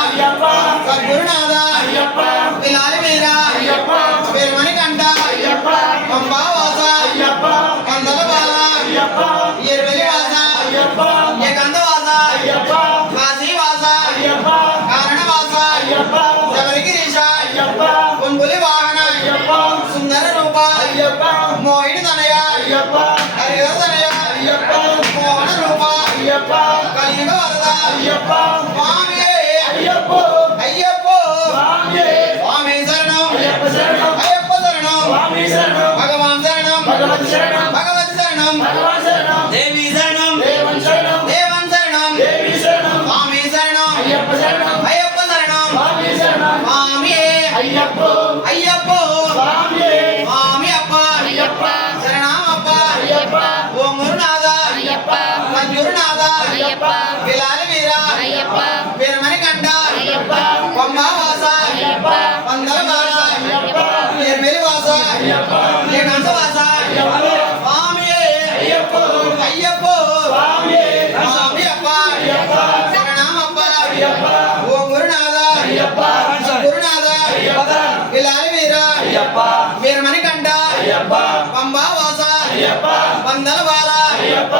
అయ్యప్ప సద్గురునాథ అయ్యప్ప పిలాలి వీర అయ్యప్ప వీరమణికంఠ అయ్యప్ప పంబావాస అయ్యప్ప కందల బాల అయ్యప్ప ఎరువెలి వాస అయ్యప్ప ఏకందవాస అయ్యప్ప కాశీవాస అయ్యప్ప కారణవాస అయ్యప్ప శబరిగిరీశ అయ్యప్ప పుంబులి వాహన అయ్యప్ప సుందర రూప అయ్యప్ప మోహిని తనయ అయ్యప్ప హరిహర తనయ అయ్యప్ప మోహన రూప అయ్యప్ప కలియుగ వరద అయ్యప్ప స్వామి అయ్యప్ప అయ్యప్ప స్వామి స్వామి శరణం అయ్యప్ప శరణం అయ్యప్ప శరణం స్వామి శరణం భగవాన్ శరణం భగవతి శరణం భగవతి శరణం భగవాన్ శరణం దేవి శరణం దేవన్ శరణం దేవన్ శరణం దేవి శరణం స్వామి శరణం అయ్యప్ప శరణం అయ్యప్ప శరణం స్వామి శరణం స్వామి అయ్యప్ప అయ్యప్ప స్వామి స్వామి అప్ప అయ్యప్ప శరణం అప్ప అయ్యప్ప ఓం గురునాథ అయ్యప్ప సద్గురునాథ అయ్యప్ప పిలాలి వీర అయ్యప్ప వీరమణికంఠ అయ్యప్ప పంబావాస అయ్యప్ప పందల బాల అయ్యప్ప ఎర్మెలి వాస అయ్యప్ప ఏకాంతవాస అయ్యప్ప స్వామి అయ్యప్ప అయ్యప్ప స్వామి స్వామి అప్ప అయ్యప్ప శరణం అప్ప అయ్యప్ప ఓం గురునాథ అయ్యప్ప సద్గురునాథ అయ్యప్ప పిలాలి వీర అయ్యప్ప వీరమణికంఠ అయ్యప్ప పంబావాస అయ్యప్ప పందల బాల అయ్యప్ప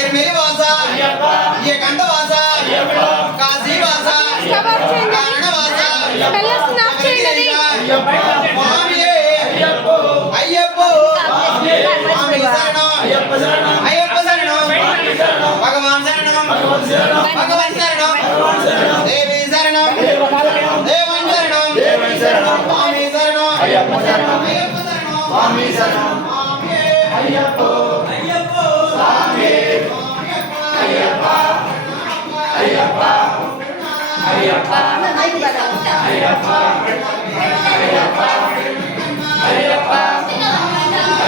ఎర్మెలి వాస అయ్యప్ప ఏకాంతవాస అయ్యప్ప కాశీవాస కారణవాస అయ్యప్ప స్వామి అయ్యప్ప అయ్యప్ప స్వామి శరణం అయ్యప్ప శరణం అయ్యప్ప శరణం భగవాన్ శరణం భగవన్ శరణం దేవి శరణం దేవన్ శరణం స్వామి శరణం అయ్యప్ప శరణం అయ్యప్ప శరణం స్వామి శరణం అయ్యప్ప అయ్యప్ప స్వామి అయ్యప్ప అయ్యప్ప అయ్యప్ప అయ్యప్ప అయ్యప్ప అయ్యప్ప అయ్యప్ప అయ్యప్ప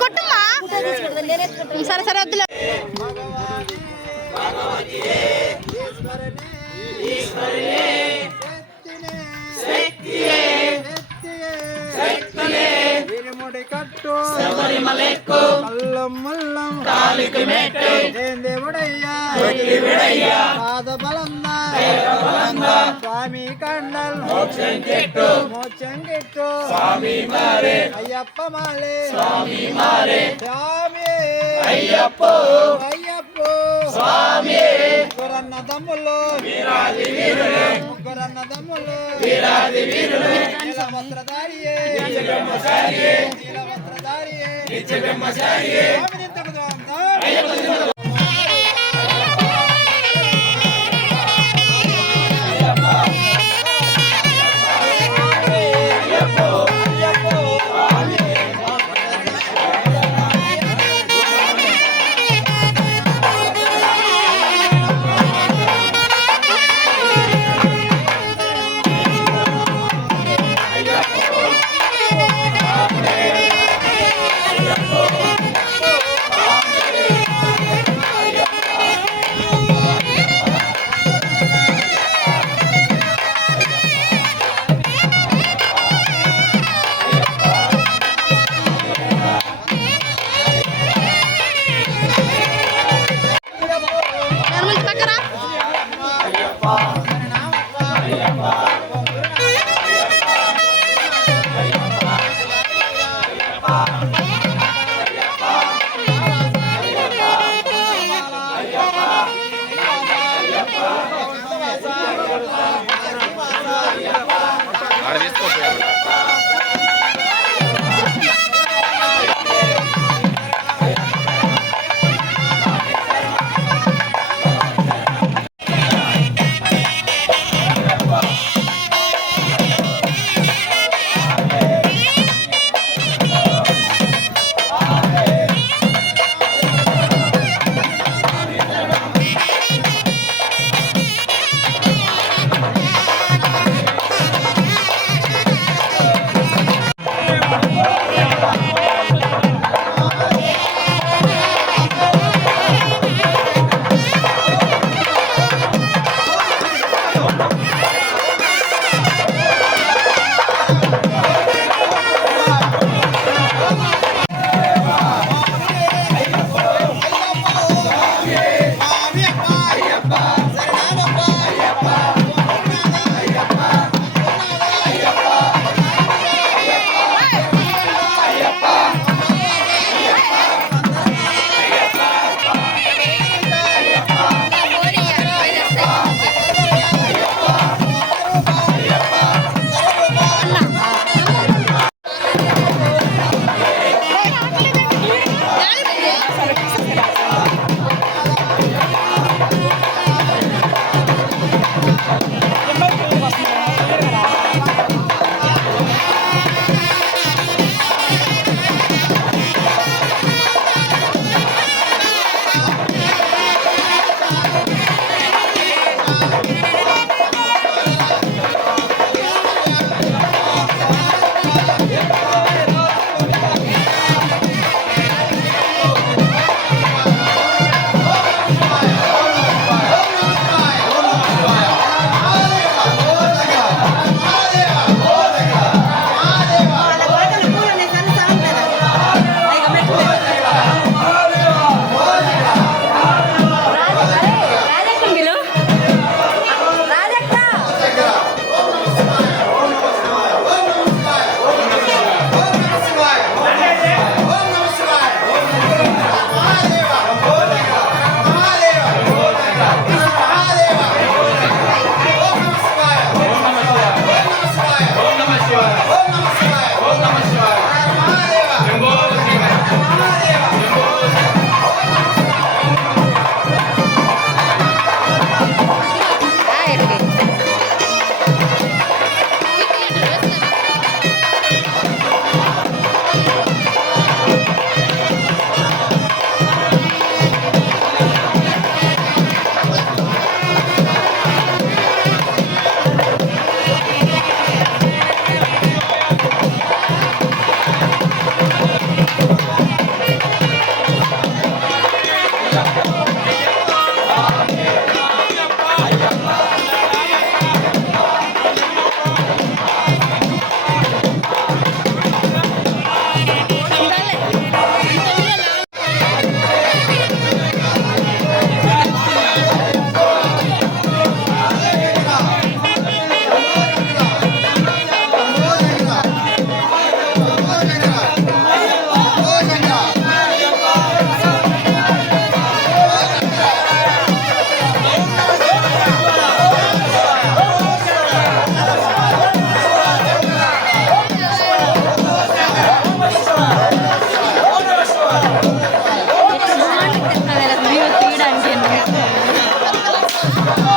కొట్టమ్మా సరే సరే వద్దులే ఇరుముడి కట్టు శబరిమలెక్కు కల్లం మల్లం కాలికి మెట్టు దేవుడయ్యా పాద బలందా స్వామి కండల్ మోక్షం కెట్టు స్వామి మారే అయ్యప్ప మాలే స్వామి మారే స్వామి అయ్యప్ప స్వామి ముగ్గురన్న దమ్ములు వీరాది వీరులు నీలవస్త్రధారియే స్వామి వాళ్ళ గోడలు పూలు ఉన్నాయి సరే సాగు కదా ఇక మెట్లు రాజక్క మీరు రాజక్క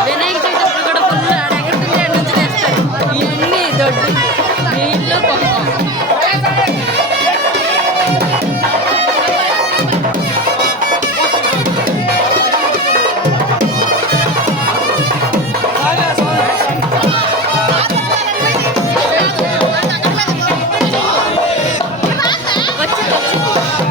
వినాయక చవితి అప్పుడు కూడా ఫుల్ ఆడగట్టుంది అటు నుంచి తెస్తారు ఇవన్నీ దొడ్డు నీళ్ళు కుంకుమ వచ్చి